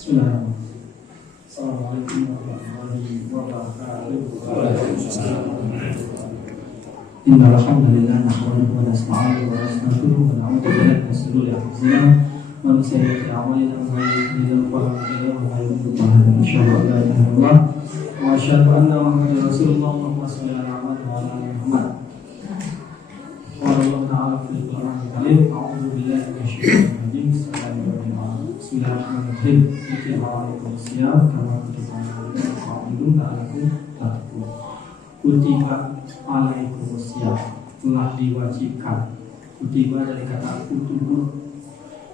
Bismillahirrahmanirrahim. Assalamualaikum warahmatullahi wabarakatuh. Innal hamdalillah nahmaduhu wa nasta'inuhu wa nastaghfiruh wa na'udzu billahi min shururi anfusina wa min sayyiati a'malina man yahdihillahu fala mudilla lahu wa man yudlil fala hadiya lahu. Asyhadu an la ilaha illallah wa asyhadu anna Muhammadar Rasulullah. Allahumma shalli ala Muhammad wa ala ali Muhammad. Wa Allah ta'ala fil Qur'anil Karim. A'udzu billahi minasyaitonir rajim. Bismillahirrahmanirrahim. Bismillahirrahmanirrahim. Kama kutiba alaikum kutiba alaikumusiyam, telah diwajibkan. Kutiba dari kata kutubul,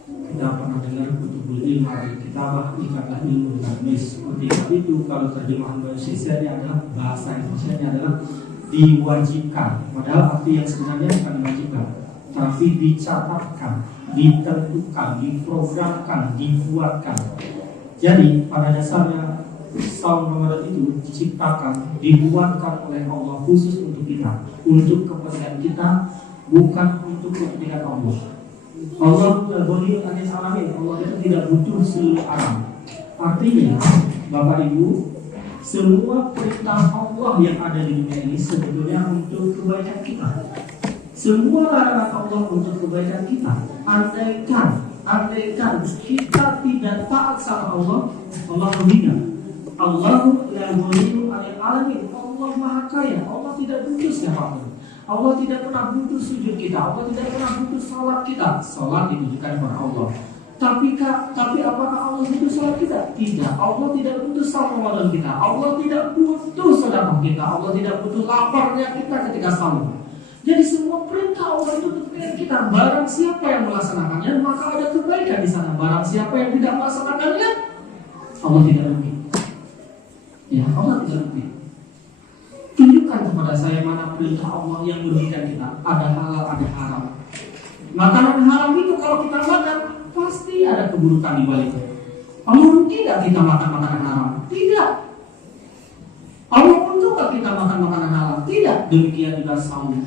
kita pernah dengar kutubul ilmu dari kitabah, ikatlah ilmu hadis. Kutiba itu kalau terjemahan bahasa Indonesia adalah bahasa Indonesia adalah diwajibkan. Padahal arti yang sebenarnya bukan diwajibkan, tapi dicatatkan, ditentukan, diprogramkan, dibuatkan. Jadi pada dasarnya saum Ramadan itu diciptakan, dibuatkan oleh Allah khusus untuk kita, untuk kepentingan kita, bukan untuk kepentingan Allah. Allah boleh anis alamin, Allah itu tidak butuh seluruh alam. Artinya, Bapak Ibu, semua perintah Allah yang ada di dunia ini sebetulnya untuk kebaikan kita. Semua larangan Allah untuk kebaikan kita. Andaikan kita tidak taat sama Allah, Allah menghina. Allahu la yughniyu 'anil 'alamin. Allah Maha Kaya. Allah tidak butuh siapapun. Allah tidak pernah butuh sujud kita. Allah tidak pernah butuh salat kita. Salat ditujukan kepada Allah. Tapi apakah Allah butuh salat kita? Tidak. Allah tidak butuh saum Ramadan kita. Allah tidak butuh sedekah kita. Allah tidak butuh laparnya kita ketika saum. Jadi semua perintah Allah itu untuk kita. Barang siapa yang melaksanakannya, maka ada kebaikan di sana. Barang siapa yang tidak melaksanakannya, Allah tidak rugi. Ya, Allah tidak rugi. Tunjukkan kepada saya mana perintah Allah yang merugikan kita. Ada halal, ada haram. Makanan haram itu kalau kita makan, pasti ada keburukan di baliknya. Allah rugi nggak kita makan makanan haram? Tidak. Allah untung nggak kita makan makanan halal? Tidak. Demikian juga saum.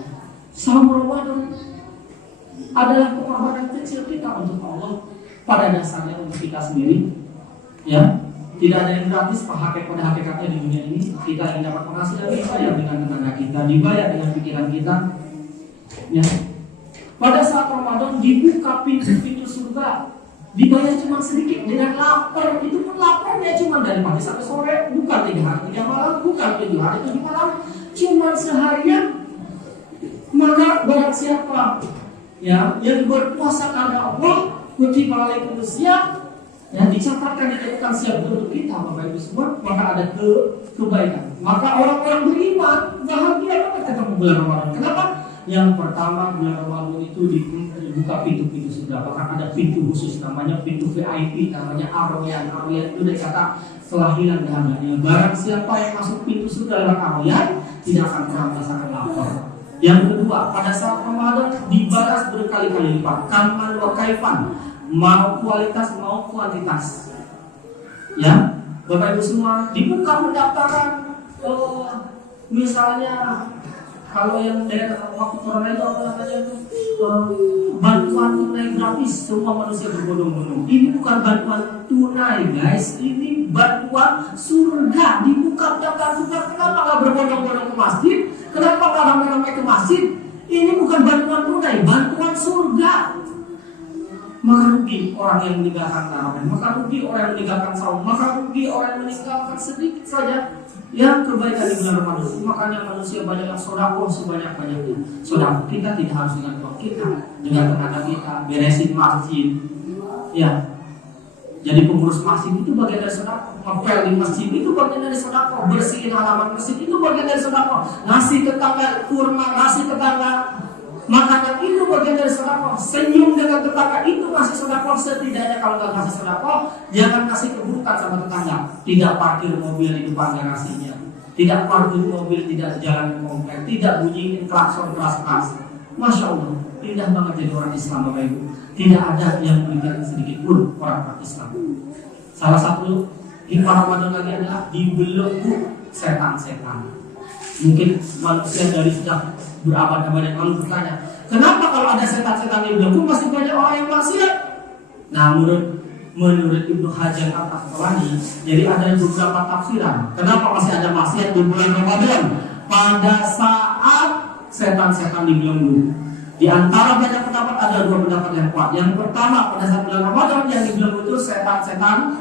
Saum Ramadan adalah pengorbanan kecil kita untuk Allah, pada dasarnya untuk kita sendiri. Ya. Tidak ada yang gratis, pada hakikatnya di dunia ini. Kita ingin dapat penghasilan, dibayar dengan tenaga kita, dibayar dengan pikiran kita. Ya. Pada saat Ramadan dibuka pintu-pintu surga, dibayar cuma sedikit dengan lapar. Itu pun laparnya cuma dari pagi sampai sore, bukan 3 hari 3 malam, bukan 7 hari 7 malam, cuma seharian. Maka barang siapa ya yang berpuasa karena Allah, kutiba alaikumusiyam, yang dicatatkan ditentukan siap untuk kita, Bapak Ibu semua, maka ada kebaikan. Maka orang-orang beriman bahagia banget ketemu bulan Ramadan. Kenapa? Yang pertama, bulan Ramadan itu dibuka pintu-pintu surga. Bahkan ada pintu khusus namanya pintu VIP, namanya Ar-Rayyan. Ar-Rayyan itu dari kata setelah hilang dahaganya. Barang siapa yang masuk pintu surga lewat Ar-Rayyan tidak akan pernah merasakan lapar. Yang kedua, pada saat Ramadan dibalas berkali-kali lipat. Kaman wa kaifan, mau kualitas mau kuantitas. Ya, Bapak Ibu semua, dibuka pendaftaran. Misalnya kalau yang daerah waktu corona itu apa namanya itu, bantuan tunai gratis, semua manusia berbondong-bondong. Ini bukan bantuan tunai, guys. Ini bantuan surga. Dibuka pendaftaran surga. Kenapa nggak berbondong-bondong ke masjid? Kenapa nggak ramai-ramai ke masjid? Ini bukan bantuan tunai, bantuan surga. Maka rugi orang yang meninggalkan tarawih, maka rugi orang yang meninggalkan saum, maka rugi orang yang meninggalkan sedikit saja yang kebaikan di bulan Ramadan. Makanya manusia banyak sedekah sebanyak-banyaknya. Sedekah kita tidak harus dengan uang kita, dengan tenaga kita, beresin masjid. Ya. Jadi pengurus masjid itu bagian dari sedekah, ngepel di masjid itu bagian dari sedekah, bersihin halaman masjid itu bagian dari sedekah, ngasih tetangga kurma, ngasih tetangga makanan itu bagian dari sedekah. Senyum dengan tetangga itu masih sedekah. Setidaknya kalau nggak kasih sedekah, jangan kasih keburukan sama tetangga. Tidak parkir mobil di depan garasinya, tidak parkir mobil tidak jalan komplek, tidak bunyiin klakson keras-keras. Masya Allah, indah banget jadi orang Islam, Bapak Ibu. Tidak ada yang memberikan sedikit pun orang Islam. Salah satu hikmah Ramadan lagi adalah dibelenggu setan-setan. Mungkin manusia dari sudah berabad-abad yang lalu bertanya, kenapa kalau ada setan-setan yang belenggu masih banyak orang yang maksiat? Nah, menurut Ibnu Hajar Al-Asqalani, jadi ada beberapa tafsiran. Kenapa masih ada maksiat di bulan Ramadan? Pada saat setan-setan dibelenggu. Di antara banyak pendapat ada dua pendapat yang kuat. Yang pertama, pada saat bulan Ramadan yang dibelenggu itu setan-setan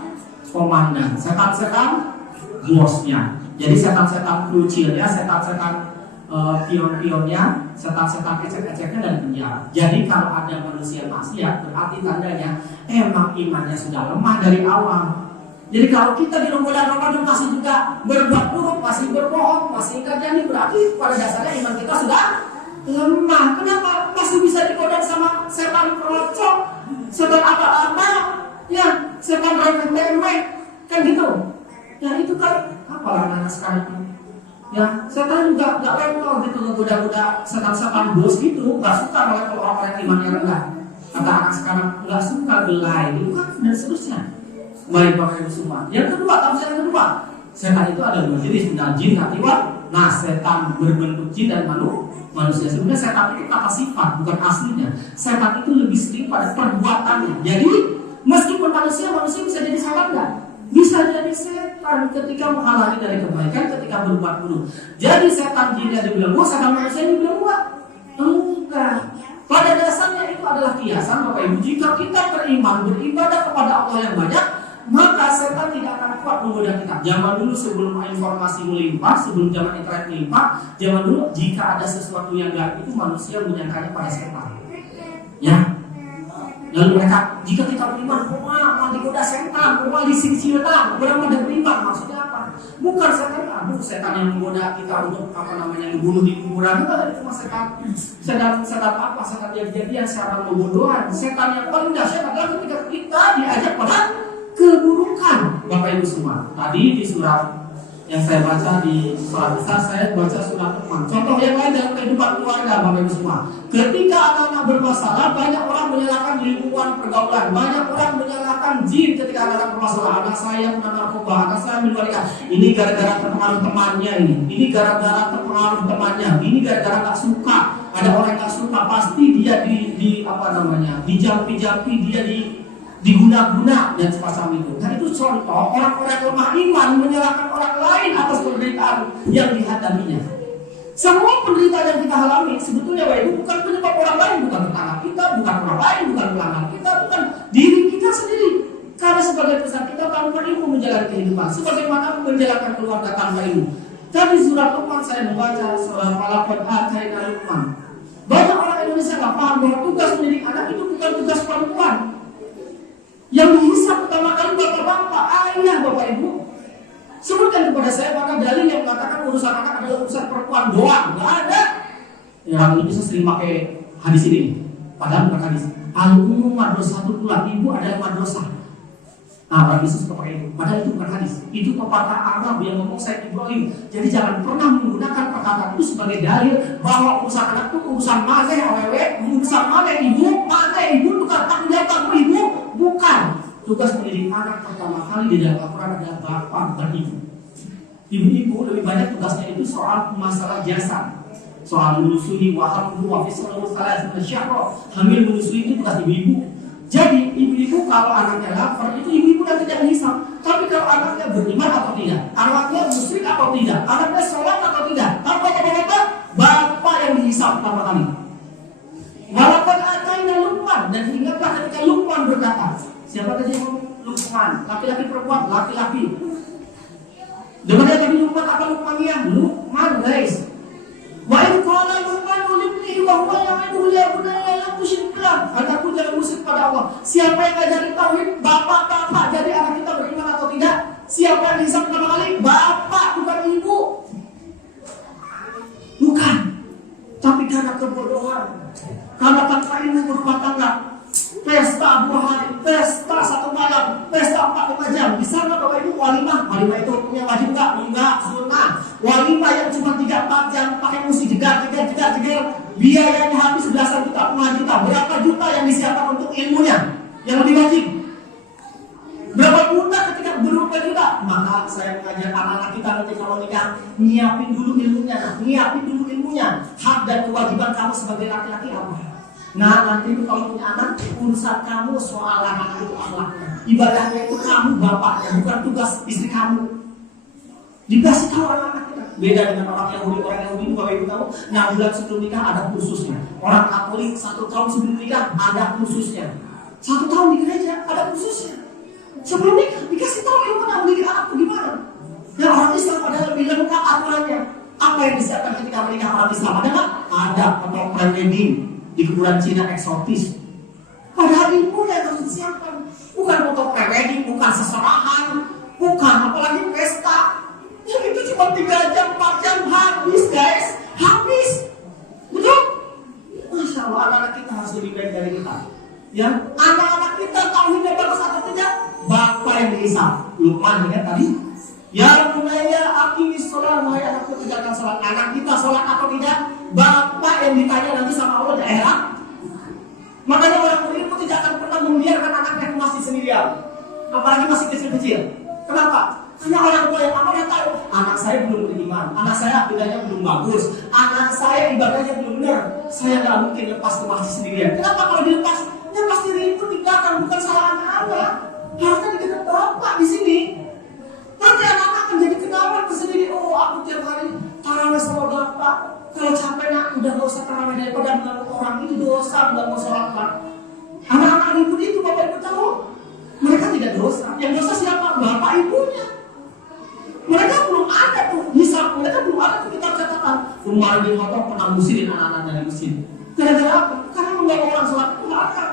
komandan, setan-setan bosnya. Jadi setan-setan krucilnya, setan-setan pion-pionnya, setan-setan ecek-eceknya dan penjara. Jadi kalau ada manusia maksiat, berarti tandanya emang imannya sudah lemah dari awal. Jadi kalau kita di bulan Ramadan masih juga berbuat buruk, masih berbohong, masih ingkar janji, berarti pada dasarnya iman kita sudah lemah. Kenapa? Masih bisa digoda sama setan pelacok, setan apa-apa, ya setan remeh-temeh, kan gitu. Ya itu kan apalah anak sekarang ini. Ya, setan juga gak level gitu ngegoda-goda setan-setan bos gitu, gak suka oleh orang-orang yang imannya rendah. Kata anak sekarang gak suka belai gitu kan, dan seterusnya. Baik Bapak Ibu semua. Yang kedua, tafsir yang kedua, setan itu ada dua jenis, minal jin natiwa. Nah, setan berbentuk jin dan manusia. Sebenarnya setan itu kata sifat, bukan aslinya. Setan itu lebih sering pada perbuatannya. Jadi, meskipun manusia bisa jadi salah enggak? Bisa jadi setan ketika menghalangi dari kebaikan, ketika berbuat buruk. Jadi setan jinnya dibelenggu, setan manusia dibelenggu? Enggak. Pada dasarnya itu adalah kiasan Bapak Ibu. Jika kita beribadah kepada Allah yang banyak, maka setan tidak akan kuat menggoda kita. Zaman dulu sebelum informasi melimpah, sebelum zaman internet melimpah, zaman dulu jika ada sesuatu yang gaib itu manusia menyangkanya pada setan. Ya. Lalu mereka, jika kita beriman, mau digoda setan, mau disingsiran, orang pada beriman, maksudnya apa? Bukan setan, setan yang menggoda kita untuk dibunuh di kuburan, itu cuma setan apa? Setan jadi setan pembunuhan. Setan yang paling dahsyat adalah ketika kita diajak pada keburukan. Bapak Ibu semua, tadi di surat yang saya baca di surat Nisa, saya baca surat Luqman. Contoh yang lain dalam kehidupan keluarga, Bapak Ibu semua. Ketika anak-anak bermasalah, banyak orang menyalahkan lingkungan pergaulan, banyak orang menyalahkan jin ketika anak-anak bermasalah. Anak saya kena narkoba, anak saya minum nikah. Ini gara-gara terpengaruh temannya ini gara-gara terpengaruh temannya, ini gara-gara nggak suka. Ada orang yang nggak suka, pasti dia dijampi-jampi, dia diguna-guna dan semacam itu. Dan itu contoh orang-orang lemah iman menyalahkan orang lain atas penderitaan yang dihadapinya. Semua penderitaan yang kita alami sebetulnya Bapak Ibu bukan penyebab orang lain, bukan tetangga kita, bukan orang lain, bukan pelanggan kita, bukan diri kita sendiri. Karena sebagai besar kita tanpa ilmu menjalani kehidupan, sebagaimana menjalankan keluarga tanpa ilmu. Tadi surat Luqman saya membaca surah Falaqad ataina Luqman. Banyak orang Indonesia nggak paham bahwa tugas mendidik anak itu bukan tugas perempuan. Yang dihisap pertama kali bapak-bapak, ayah Bapak Ibu. Sebutkan kepada saya mana dalil yang mengatakan urusan anak adalah urusan perempuan doang. Nggak ada. Yang ini bisa sering pakai hadis ini. Padahal bukan hadis. Al-ummu madrasatul ula, ibu adalah madrasah. Nah, orang Yesus kepada itu. Padahal itu bukan hadis. Itu pepatah Arab yang ngomong Sayyid Ibrahim. Jadi jangan pernah menggunakan perkataan itu sebagai dalil bahwa urusan anak itu urusan mana awewe, urusan mana ibu bukan tanggung jawab ibu. Bukan. Tugas mendidik anak pertama kali di dalam Al-Quran adalah bapak dan ibu. Ibu-ibu lebih banyak tugasnya itu soal masalah jasa, soal menyusui, wahamlu, wafisalu, salah syahro, hamil menyusui itu tugas ibu-ibu. Jadi ibu-ibu kalau anaknya lapar itu ibu-ibu nanti tidak hisap. Tapi kalau anaknya beriman atau tidak, anaknya musyrik atau tidak, anaknya sholat atau tidak, bapak yang dihisap pertama kali. Walaupun ataina Luqman, dan ingatlah ketika Luqman berkata, siapa tadi Luqman? Laki-laki perempuan, laki-laki. Dengarnya tadi Luqman apa Luqmannya? Luqman guys. Wa in qala Luqman libnihi wa huwa ya'iduhu ya bunayya la tusyrik billah. Anakku jangan musyrik pada Allah. Siapa yang ngajarin tauhid? Bapak-bapak. Jadi anak kita beriman atau tidak? Siapa yang dihisap pertama kali? Bapak, bukan ibu. Bukan. Tapi karena kebodohan, karena tanpa ilmu berumah tangga, pesta 2 hari, pesta 1 malam, pesta 4-5 jam. Di sana Bapak Ibu walimah itu hukumnya wajib enggak, sunnah. Walimah yang cuma 3-4 jam pakai musik jegar, biayanya habis belasan juta, puluhan juta. Berapa juta yang disiapkan untuk ilmunya yang lebih wajib? Berapa juta ketika berapa juta? Maka saya mengajar anak-anak kita nanti kalau nikah, nyiapin dulu ilmunya. Hak dan kewajiban kamu sebagai laki-laki apa? Nah nanti itu kalau punya anak, urusan kamu soal anak itu akhlaknya. ibadahnya itu kamu bapaknya, bukan tugas istri kamu. Dikasih tahu anak-anak kita. Beda dengan orang Yahudi itu Bapak Ibu tahu, 6 bulan sebelum nikah ada kursusnya. Orang Katolik 1 tahun sebelum nikah ada kursusnya. 1 tahun di gereja ada kursusnya. Sebelum nikah dikasih tahu gimana mendidik anak itu gimana. Nah, orang Islam adalah lebih lengkap aturannya. Apa yang disiapkan ketika menikah orang Islam? Ada nggak? Ada foto pre-wedding di kuburan Cina eksotis. Padahal ilmu yang harus disiapkan. Bukan foto pre-wedding, bukan seserahan, bukan apalagi pesta. Yang itu cuma 3 jam, 4 jam habis guys. Habis. Betul? Masya Allah, anak-anak kita harus lebih baik dari kita. Ya, anak-anak kita tauhidnya bagus atau tidak? Bapak yang dihisab. Luqman ingat tadi? Ya bunayya aqimis shalah, wahai anakku tegakkan salat. Anak kita salat atau tidak? Bapak yang ditanya nanti sama Allah di akhirat. Makanya orang berilmu tidak akan pernah membiarkan anaknya ke masjid sendirian. Apalagi masih kecil-kecil. Kenapa? Karena orang tua yang amanah tahu, anak saya belum beriman, anak saya akidahnya belum bagus, anak saya ibadahnya belum benar. Saya nggak mungkin lepas ke masjid sendirian. Kenapa? Kalau dilepas, ya pasti ribut di belakang, bukan salah anak-anak. Harusnya dikejar bapak di sini. Nanti anak-anak akan jadi kenangan tersendiri. Oh, aku tiap hari tarawih sama bapak. Kalau capek nak, udah gak usah tarawih daripada mengganggu orang, itu dosa mengganggu sholat Pak. Anak-anak ribut itu bapak ibu tahu, mereka tidak dosa. Yang dosa siapa? Bapak ibunya. Mereka belum ada tuh hisab, mereka belum ada tuh kitab catatan. Umar bin Khattab pernah musirin anak-anak dari mesin. Gara-gara apa? Karena mengganggu orang sholat itu nggak ada.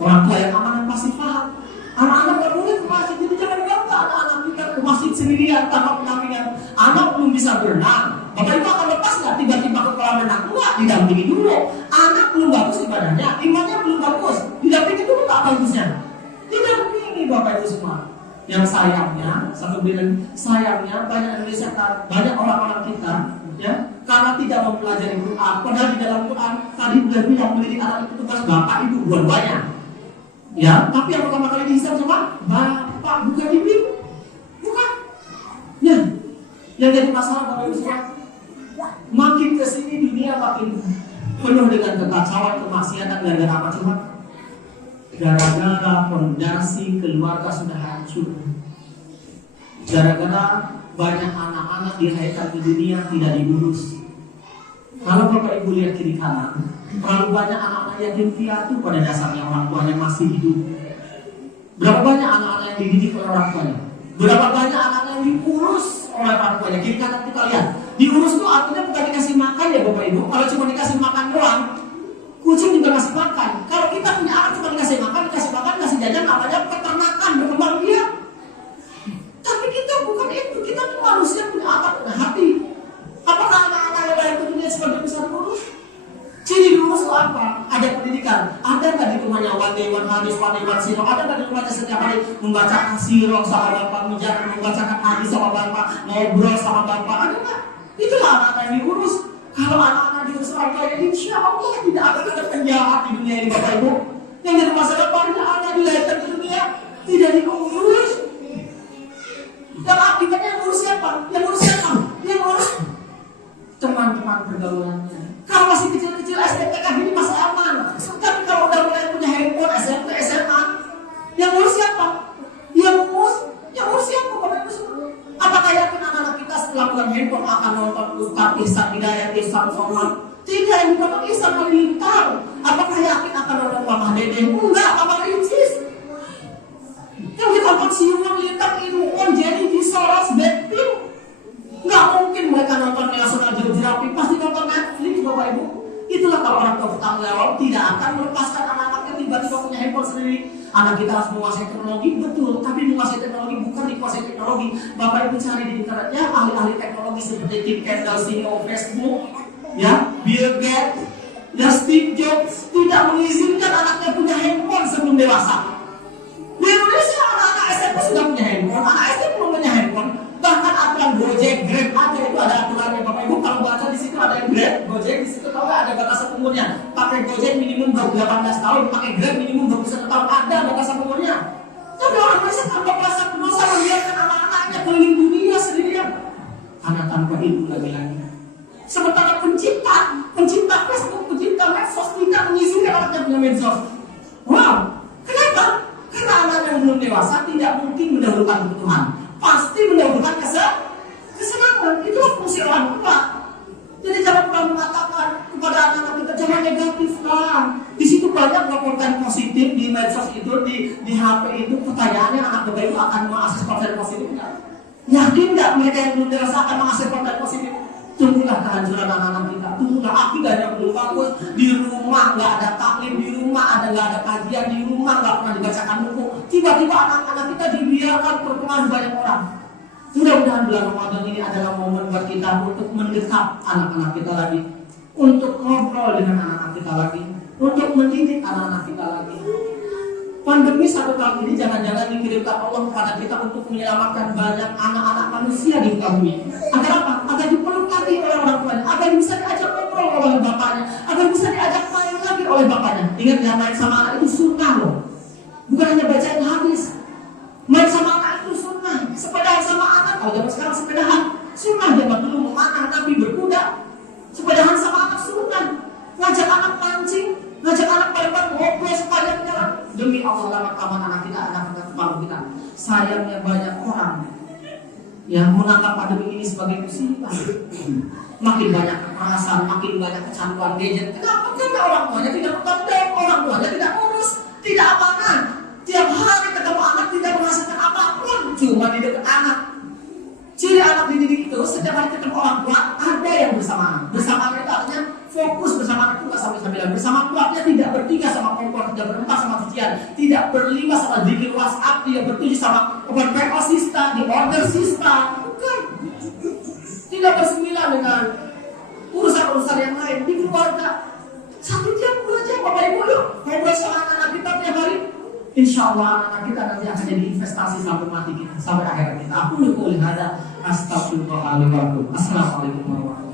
Orang tua yang amanah pasti paham. Anak-anak nggak boleh ke masjid, jadi jangan ganggu anak-anak kita ke masjid sendirian tanpa pendampingan. Anak belum bisa berenang, bapak ibu akan lepas nggak tiba-tiba ke kolam renang? Enggak, didampingi dulu. Anak belum bagus ibadahnya, imannya belum bagus, didampingi dulu nggak bagusnya. Didampingi bapak ibu semua. Yang sayangnya, satu bilang sayangnya banyak Indonesia, banyak orang-orang kita, ya, karena tidak mempelajari Quran. Padahal di dalam Quran tadi sudah bilang mendidik anak itu tugas bapak ibu dua-duanya. Ya, tapi yang pertama kali dihisab sama bapak, bukan ibu, bukan. Ya, yang jadi masalah bapak ibu semua, makin kesini dunia makin penuh dengan kekacauan, kemaksiatan, gara-gara apa cuma? Gara-gara fondasi keluarga sudah hancur. Gara-gara banyak anak-anak dilahirkan di dunia tidak diurus. Kalau bapak ibu lihat kiri kanan, terlalu banyak anak-anak yatim piatu pada dasarnya orang tuanya masih hidup. Berapa banyak anak-anak yang dididik oleh orang tuanya? Berapa banyak anak-anak yang diurus oleh orang tuanya? Kiri kanan kita lihat. Diurus itu artinya bukan dikasih makan ya bapak ibu. Kalau cuma dikasih makan doang, kucing juga ngasih makan. Kalau kita punya anak cuma dikasih makan, kasih jajan, namanya peternakan, berkembang biak. Tapi kita bukan itu, kita tuh manusia punya akal, punya hati. Apakah anak-anak yang lahir ke dunia sebagai besar lurus? Ciri lurus itu apa? Ada pendidikan. Ada nggak di rumahnya one day one hadis, one day one sirah? Ada nggak di rumahnya setiap hari membaca sirah sama bapak, membacakan hadis sama bapak, ngobrol sama bapak? Ada nggak? Itulah anak-anak yang diurus. Kalau anak-anak diurus orang tua, insya Allah tidak akan ada penjahat di dunia ini bapak ibu. Yang jadi masa depannya anak dilahirkan ke dunia tidak diurus. Dan akibatnya yang ngurus siapa? Yang ngurus siapa? Yang ngurus teman-teman pergaulannya. Kalau masih kecil-kecil SD TK ini masih aman. Tapi kalau udah mulai punya handphone SMP SMA, yang ngurus siapa? Yang ngurus siapa? Apakah yakin anak-anak kita setelah punya handphone akan nonton Ustaz Ihsan Hidayat, Ihsan Somad? Tidak, yang nonton Ihsan Halilintar. Apakah yakin akan nonton Mama Dede? Enggak, Mama Ricis. Yang kita nonton Siuman, Lintar, Inuon, Jenny, Disoros, Blackpink. Nggak mungkin mereka nonton National Geographic, pasti nonton Netflix bapak ibu. Itulah kalau orang tua bertanggung jawab tidak akan melepaskan anak-anaknya tiba-tiba punya handphone sendiri. Anak kita harus menguasai teknologi, betul. Tapi menguasai teknologi bukan dikuasai teknologi. Bapak ibu cari di internet ya ahli-ahli teknologi seperti Tim Kendall, CEO Facebook, ya Bill Gates, ya Steve Jobs tidak mengizinkan anaknya punya handphone sebelum dewasa. Di Indonesia anak-anak SMP sudah punya handphone, anak SD belum punya handphone. Bahkan aturan Gojek, Grab ada, itu ada aturannya bapak ibu. Kalau baca di situ ada yang Grab, Gojek di situ tahu ada batasan umurnya. Pakai Gojek minimum 18 tahun, pakai Grab minimum 21 tahun, ada batasan umurnya. Tapi orang Indonesia tanpa perasaan berdosa membiarkan anak-anaknya keliling dunia sendirian. Karena tanpa ilmu lagi-lagi. Sementara pencipta Facebook, pencipta medsos tidak mengizinkan anaknya punya medsos. Wow, kenapa? Karena anak yang belum dewasa tidak mungkin mendahulukan kebutuhan, pasti mendahulukan kesenangan. Itu fungsi orang tua. Jadi jangan pernah mengatakan kepada anak-anak kita jangan negatif lah. Di situ banyak konten positif di medsos itu, di HP itu. Pertanyaannya anak bapak itu akan mengakses konten positif nggak? Yakin nggak mereka yang belum dewasa akan mengakses konten positif? Tunggulah kehancuran anak-anak kita. Tunggulah akidah yang belum bagus. Di rumah nggak ada taklim, di rumah nggak ada kajian, di rumah nggak pernah dibacakan buku. Tiba-tiba anak-anak kita dibiarkan terpengaruh banyak orang. Mudah-mudahan bulan Ramadan ini adalah momen buat kita untuk mendekap anak-anak kita lagi, untuk ngobrol dengan anak-anak kita lagi, untuk mendidik anak-anak kita lagi. Pandemi 1 tahun ini jangan-jangan dikirimkan Allah kepada kita untuk menyelamatkan banyak anak-anak manusia di muka bumi. Agar apa? Agar dipeluk lagi oleh orang tuanya, agar bisa diajak ngobrol oleh bapaknya, agar bisa diajak main lagi oleh bapaknya. Ingat ya, main sama anak itu sunnah loh, bukan hanya bacain hadis. Main sama anak itu sunnah, sepedahan sama anak. Kalau zaman sekarang sepedahan sunnah, zaman dulu memanah Nabi berkuda. Sepedahan sama anak sunnah, ngajak anak mancing, ngajak anak pada ngobrol sepanjang jalan. Demi Allah lama aman anak kita, anak-anak kepala kita. Sayangnya banyak orang yang menganggap pandemi ini sebagai musibah. Makin banyak kekerasan, makin banyak kecanduan gadget. Kenapa? Karena orang tuanya tidak bertanggung, orang tuanya tidak urus, tidak amanah. Tiap hari ketemu anak tidak menghasilkan apapun, cuma di dekat anak. Ciri anak dididik itu setiap hari ketemu orang tua ada yang bersama anak. Bersama anak itu artinya fokus bersama anak itu sampai sambilan. Bersama keluarga tidak bertiga sama kompor, tidak berempat sama cucian, tidak berlima sama zikir WhatsApp, tidak bertujuh sama open PO sista, di order sista, bukan. Tidak bersembilan dengan urusan-urusan yang lain di keluarga. 1 jam, 2 jam, Bapak Ibu yuk ngobrol sama anak-anak kita tiap hari. Insya Allah anak-anak kita nanti akan jadi investasi sampai mati kita, sampai akhirat kita. Aku lupa lihat ada. Astagfirullahaladzim. Assalamualaikum warahmatullahi wabarakatuh.